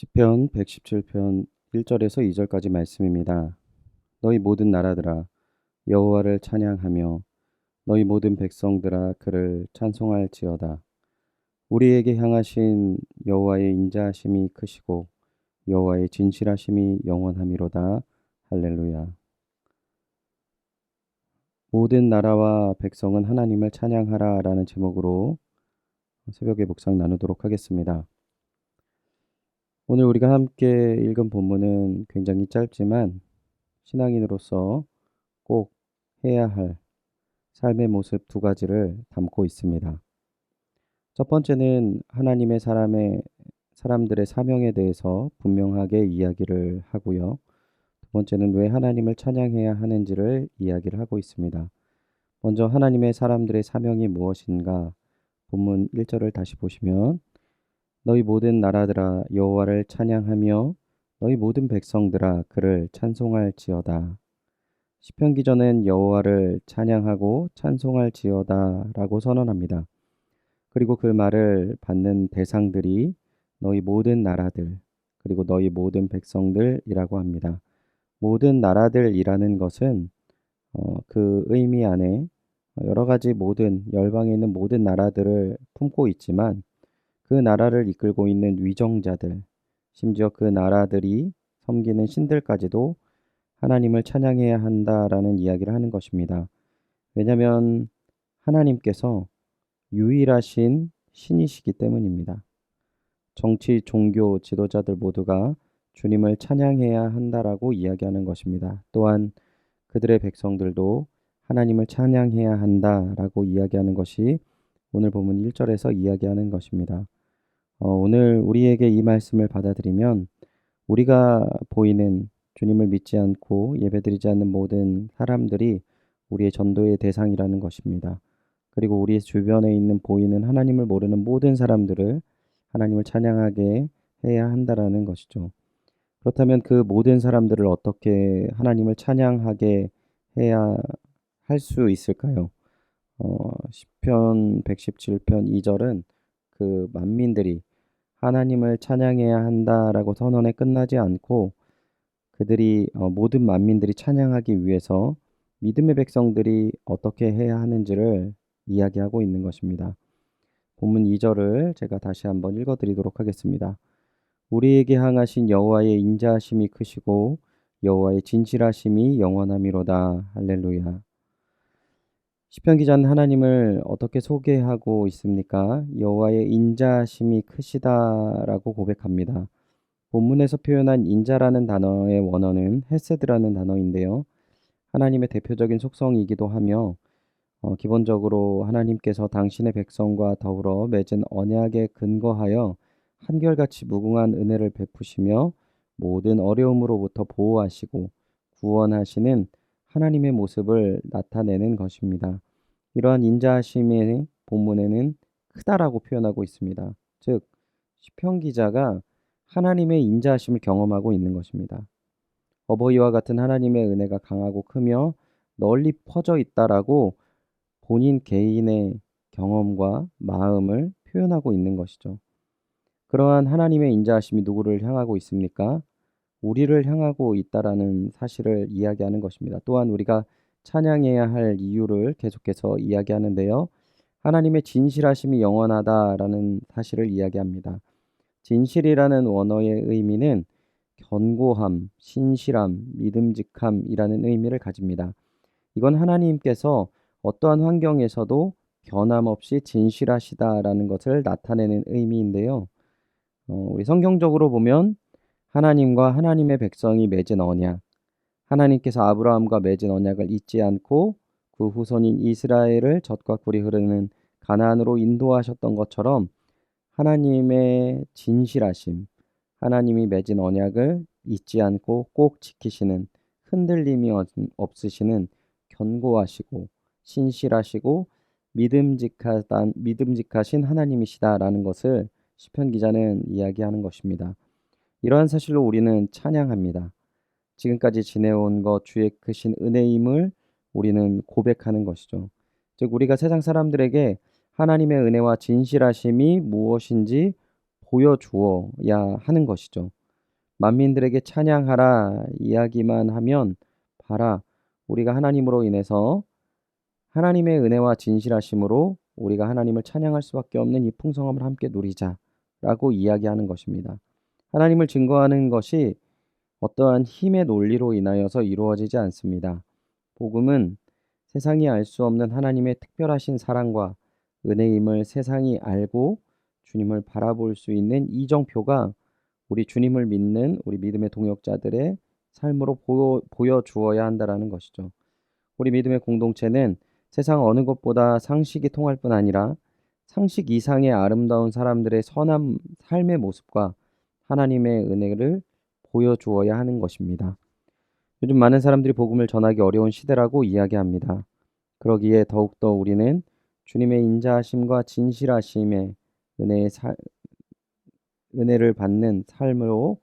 시편 117편 1절에서 2절까지 말씀입니다. 너희 모든 나라들아 여호와를 찬양하며 너희 모든 백성들아 그를 찬송할지어다. 우리에게 향하신 여호와의 인자하심이 크시고 여호와의 진실하심이 영원하미로다. 할렐루야. 모든 나라와 백성은 하나님을 찬양하라라는 제목으로 새벽에 묵상 나누도록 하겠습니다. 오늘 우리가 함께 읽은 본문은 굉장히 짧지만 신앙인으로서 꼭 해야 할 삶의 모습 두 가지를 담고 있습니다. 첫 번째는 하나님의 사람들의 사명에 대해서 분명하게 이야기를 하고요. 두 번째는 왜 하나님을 찬양해야 하는지를 이야기를 하고 있습니다. 먼저 하나님의 사람들의 사명이 무엇인가? 본문 1절을 다시 보시면 너희 모든 나라들아 여호와를 찬양하며 너희 모든 백성들아 그를 찬송할지어다. 시편 기전은 여호와를 찬양하고 찬송할지어다라고 선언합니다. 그리고 그 말을 받는 대상들이 너희 모든 나라들 그리고 너희 모든 백성들이라고 합니다. 모든 나라들이라는 것은 그 의미 안에 여러 가지 모든 열방에 있는 모든 나라들을 품고 있지만 그 나라를 이끌고 있는 위정자들, 심지어 그 나라들이 섬기는 신들까지도 하나님을 찬양해야 한다라는 이야기를 하는 것입니다. 왜냐하면 하나님께서 유일하신 신이시기 때문입니다. 정치, 종교 지도자들 모두가 주님을 찬양해야 한다라고 이야기하는 것입니다. 또한 그들의 백성들도 하나님을 찬양해야 한다라고 이야기하는 것이 오늘 본문 1절에서 이야기하는 것입니다. 오늘 우리에게 이 말씀을 받아들이면 우리가 보이는 주님을 믿지 않고 예배드리지 않는 모든 사람들이 우리의 전도의 대상이라는 것입니다. 그리고 우리 주변에 있는 보이는 하나님을 모르는 모든 사람들을 하나님을 찬양하게 해야 한다라는 것이죠. 그렇다면 그 모든 사람들을 어떻게 하나님을 찬양하게 해야 할 수 있을까요? 시편 117편 2절은 그 만민들이 하나님을 찬양해야 한다라고 선언에 끝나지 않고 그들이 모든 만민들이 찬양하기 위해서 믿음의 백성들이 어떻게 해야 하는지를 이야기하고 있는 것입니다. 본문 2절을 제가 다시 한번 읽어드리도록 하겠습니다. 우리에게 향하신 여호와의 인자하심이 크시고 여호와의 진실하심이 영원하미로다. 할렐루야. 시편 기자는 하나님을 어떻게 소개하고 있습니까? 여호와의 인자하심이 크시다라고 고백합니다. 본문에서 표현한 인자라는 단어의 원어는 헤세드라는 단어인데요. 하나님의 대표적인 속성이기도 하며 기본적으로 하나님께서 당신의 백성과 더불어 맺은 언약에 근거하여 한결같이 무궁한 은혜를 베푸시며 모든 어려움으로부터 보호하시고 구원하시는 하나님의 모습을 나타내는 것입니다. 이러한 인자하심의 본문에는 크다라고 표현하고 있습니다. 즉 시편 기자가 하나님의 인자하심을 경험하고 있는 것입니다. 어버이와 같은 하나님의 은혜가 강하고 크며 널리 퍼져 있다라고 본인 개인의 경험과 마음을 표현하고 있는 것이죠. 그러한 하나님의 인자하심이 누구를 향하고 있습니까? 우리를 향하고 있다라는 사실을 이야기하는 것입니다. 또한 우리가 찬양해야 할 이유를 계속해서 이야기하는데요. 하나님의 진실하심이 영원하다라는 사실을 이야기합니다. 진실이라는 원어의 의미는 견고함, 신실함, 믿음직함이라는 의미를 가집니다. 이건 하나님께서 어떠한 환경에서도 변함없이 진실하시다라는 것을 나타내는 의미인데요. 우리 성경적으로 보면 하나님과 하나님의 백성이 맺은 언약, 하나님께서 아브라함과 맺은 언약을 잊지 않고 그 후손인 이스라엘을 젖과 꿀이 흐르는 가나안으로 인도하셨던 것처럼 하나님의 진실하심, 하나님이 맺은 언약을 잊지 않고 꼭 지키시는 흔들림이 없으시는 견고하시고 신실하시고 믿음직하신 하나님이시다라는 것을 시편 기자는 이야기하는 것입니다. 이러한 사실로 우리는 찬양합니다. 지금까지 지내온 것 주의 크신 은혜임을 우리는 고백하는 것이죠. 즉 우리가 세상 사람들에게 하나님의 은혜와 진실하심이 무엇인지 보여주어야 하는 것이죠. 만민들에게 찬양하라 이야기만 하면 봐라 우리가 하나님으로 인해서 하나님의 은혜와 진실하심으로 우리가 하나님을 찬양할 수밖에 없는 이 풍성함을 함께 누리자라고 이야기하는 것입니다. 하나님을 증거하는 것이 어떠한 힘의 논리로 인하여서 이루어지지 않습니다. 복음은 세상이 알 수 없는 하나님의 특별하신 사랑과 은혜임을 세상이 알고 주님을 바라볼 수 있는 이정표가 우리 주님을 믿는 우리 믿음의 동역자들의 삶으로 보여주어야 한다라는 것이죠. 우리 믿음의 공동체는 세상 어느 것보다 상식이 통할 뿐 아니라 상식 이상의 아름다운 사람들의 선한 삶의 모습과 하나님의 은혜를 보여주어야 하는 것입니다. 요즘 많은 사람들이 복음을 전하기 어려운 시대라고 이야기합니다. 그러기에 더욱더 우리는 주님의 인자하심과 진실하심의 은혜를 받는 삶으로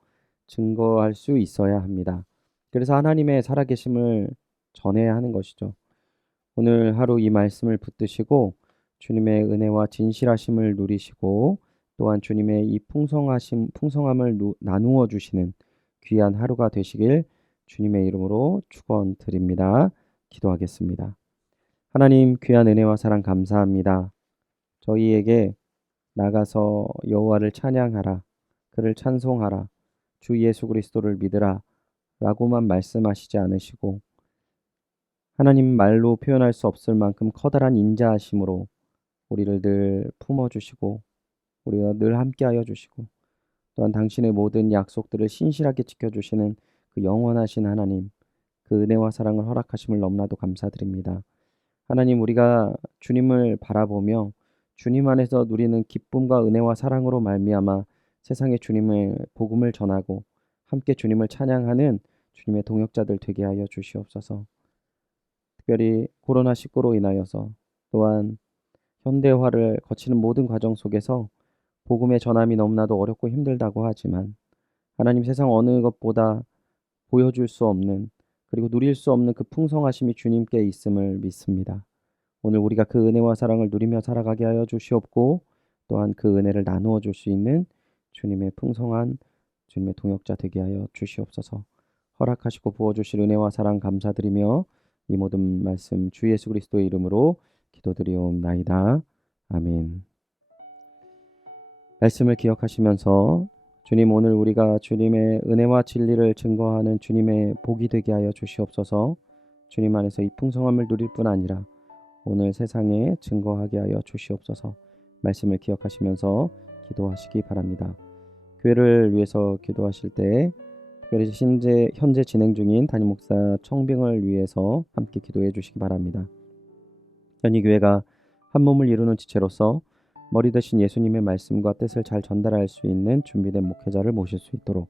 증거할 수 있어야 합니다. 그래서 하나님의 살아계심을 전해야 하는 것이죠. 오늘 하루 이 말씀을 붙드시고 주님의 은혜와 진실하심을 누리시고 또한 주님의 이 풍성함을 나누어 주시는 귀한 하루가 되시길 주님의 이름으로 축원드립니다. 기도하겠습니다. 하나님 귀한 은혜와 사랑 감사합니다. 저희에게 나가서 여호와를 찬양하라, 그를 찬송하라, 주 예수 그리스도를 믿으라 라고만 말씀하시지 않으시고 하나님 말로 표현할 수 없을 만큼 커다란 인자하심으로 우리를 늘 품어주시고 우리와 늘 함께하여 주시고 또한 당신의 모든 약속들을 신실하게 지켜주시는 그 영원하신 하나님, 그 은혜와 사랑을 허락하심을 너무나도 감사드립니다. 하나님 우리가 주님을 바라보며 주님 안에서 누리는 기쁨과 은혜와 사랑으로 말미암아 세상에 주님의 복음을 전하고 함께 주님을 찬양하는 주님의 동역자들 되게 하여 주시옵소서. 특별히 코로나19로 인하여서 또한 현대화를 거치는 모든 과정 속에서 복음의 전함이 너무나도 어렵고 힘들다고 하지만 하나님 세상 어느 것보다 보여줄 수 없는 그리고 누릴 수 없는 그 풍성하심이 주님께 있음을 믿습니다. 오늘 우리가 그 은혜와 사랑을 누리며 살아가게 하여 주시옵고 또한 그 은혜를 나누어 줄 수 있는 주님의 풍성한 주님의 동역자 되게 하여 주시옵소서. 허락하시고 부어주실 은혜와 사랑 감사드리며 이 모든 말씀 주 예수 그리스도의 이름으로 기도드리옵나이다. 아멘. 말씀을 기억하시면서 주님 오늘 우리가 주님의 은혜와 진리를 증거하는 주님의 복이 되게 하여 주시옵소서. 주님 안에서 이 풍성함을 누릴 뿐 아니라 오늘 세상에 증거하게 하여 주시옵소서. 말씀을 기억하시면서 기도하시기 바랍니다. 교회를 위해서 기도하실 때 특별히 현재 진행 중인 담임 목사 청빙을 위해서 함께 기도해 주시기 바랍니다. 이 교회가 한 몸을 이루는 지체로서 머리 대신 예수님의 말씀과 뜻을 잘 전달할 수 있는 준비된 목회자를 모실 수 있도록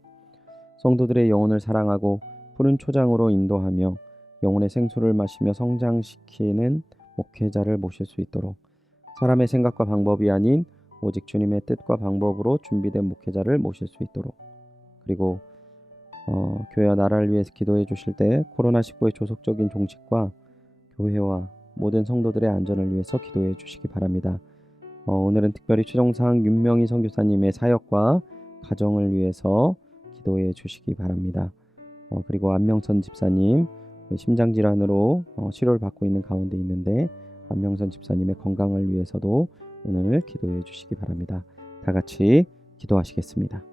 성도들의 영혼을 사랑하고 푸른 초장으로 인도하며 영혼의 생수를 마시며 성장시키는 목회자를 모실 수 있도록 사람의 생각과 방법이 아닌 오직 주님의 뜻과 방법으로 준비된 목회자를 모실 수 있도록 그리고 교회와 나라를 위해서 기도해 주실 때 코로나19의 조속적인 종식과 교회와 모든 성도들의 안전을 위해서 기도해 주시기 바랍니다. 오늘은 특별히 최정상 윤명희 선교사님의 사역과 가정을 위해서 기도해 주시기 바랍니다. 그리고 안명선 집사님 심장질환으로 치료를 받고 있는 가운데 있는데 안명선 집사님의 건강을 위해서도 오늘 기도해 주시기 바랍니다. 다 같이 기도하시겠습니다.